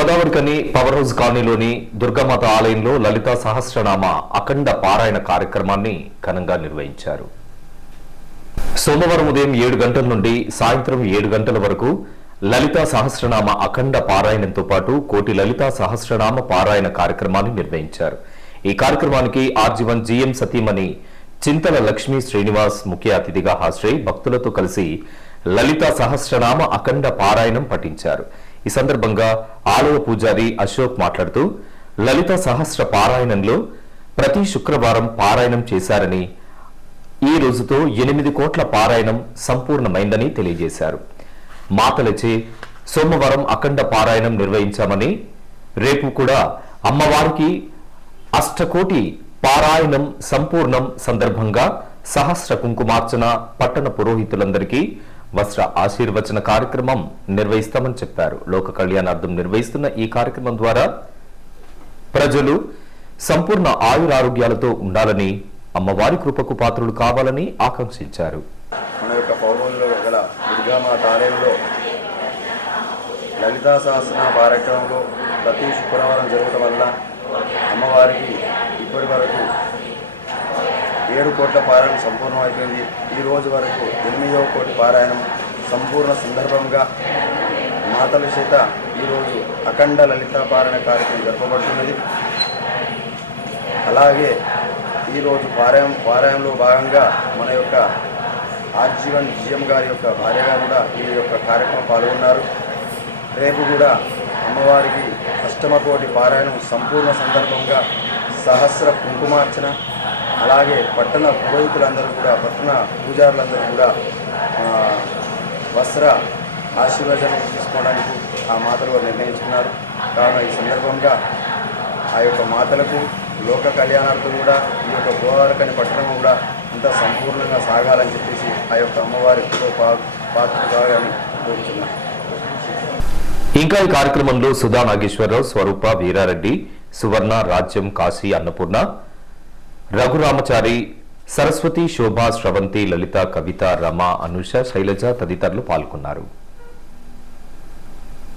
Godavarikhani power house కాలనీలోని దుర్గామాత ఆలయంలో లలిత సహస్రనామ అఖండ పారాయణ కార్యక్రమాన్ని ఘనంగా నిర్వహించారు. సోమవారం ఉదయం ఏడు గంటల నుండి సాయంత్రం ఏడు గంటల వరకు లలితా సహస్రనామ అఖండ పారాయణంతో పాటు కోటి లలితా సహస్రనామ పారాయణ కార్యక్రమాన్ని నిర్వహించారు. ఈ కార్యక్రమానికి ఆర్జీవన్ జీఎం సతీమణి చింతల లక్ష్మీ శ్రీనివాస్ ముఖ్య అతిథిగా హాజరై భక్తులతో కలిసి లలితా సహస్రనామ అఖండ పారాయణం పఠించారు. ఈ సందర్భంగా ఆలయ పూజారి అశోక్ మాట్లాడుతూ లలిత సహస్ర పారాయణంలో ప్రతి శుక్రవారం పారాయణం చేశారని ఈ రోజుతో ఎనిమిది కోట్ల పారాయణం సంపూర్ణమైందని తెలియజేశారు. మాతలచే సోమవారం అఖండ పారాయణం నిర్వహించామని రేపు కూడా అమ్మవారికి అష్టకోటి పారాయణం సంపూర్ణం సందర్భంగా సహస్ర కుంకుమార్చన పట్టణ పురోహితులందరికీ వస్త్ర ఆశీర్వచన కార్యక్రమం నిర్వహిస్తామని చెప్పారు. లోక కళ్యాణార్థం నిర్వహిస్తున్న ఈ కార్యక్రమం ద్వారా ప్రజలు సంపూర్ణ ఆయురారోగ్యాలతో ఉండాలని అమ్మవారి కృపకు పాత్రులు కావాలని ఆకాంక్షించారు. మన యొక్క పౌరుల్లో గల దుర్గామాత ఆలయంలో లలితా సహస్ర కార్యక్రమంలో ప్రతి శుక్రవారం జరగడం వల్ల అమ్మవారికి ఇప్పటి వరకు ఏడు కోట్ల పారాయణం సంపూర్ణం అయిపోయింది ఈ రోజు వరకు ఎనిమిదవ కోటి పారాయణం సంపూర్ణ సందర్భంగా మాతల చేత ఈరోజు అఖండ లలితాపారాయణ కార్యక్రమం జరపబడుతున్నది. అలాగే ఈరోజు పారాయం పారాయణంలో భాగంగా మన యొక్క ఆర్జీవన్ జిఎం గారి యొక్క భార్య గారు కూడా ఈ యొక్క కార్యక్రమం పాల్గొన్నారు. రేపు కూడా అమ్మవారికి అష్టమ కోటి పారాయణం సంపూర్ణ సందర్భంగా సహస్ర కుంకుమార్చన అలాగే పట్టణ పురోహితులందరూ కూడా పట్టణ పూజారులందరూ కూడా వస్త్ర ఆశీర్వచనం తీసుకోవడానికి ఆ మాతలు వారు నిర్ణయించుకున్నారు. కావున ఈ సందర్భంగా ఆ యొక్క మాతలకు లోక కళ్యాణార్థం కూడా ఈ యొక్క గోదావరికని పట్టణం కూడా ఇంత సంపూర్ణంగా సాగాలని చెప్పేసి ఆ యొక్క అమ్మవారి పా పాత్ర కావాలని కోరుతున్నాను ఇంకా ఈ కార్యక్రమంలో సుధా నాగేశ్వరరావు స్వరూప వీరారెడ్డి సువర్ణ రాజ్యం కాశీ అన్నపూర్ణ రఘురామచారి సరస్వతి శోభా స్రవంతి లలిత కవిత రమ అనుష శైలజ తదితరులు పాల్గొన్నారు.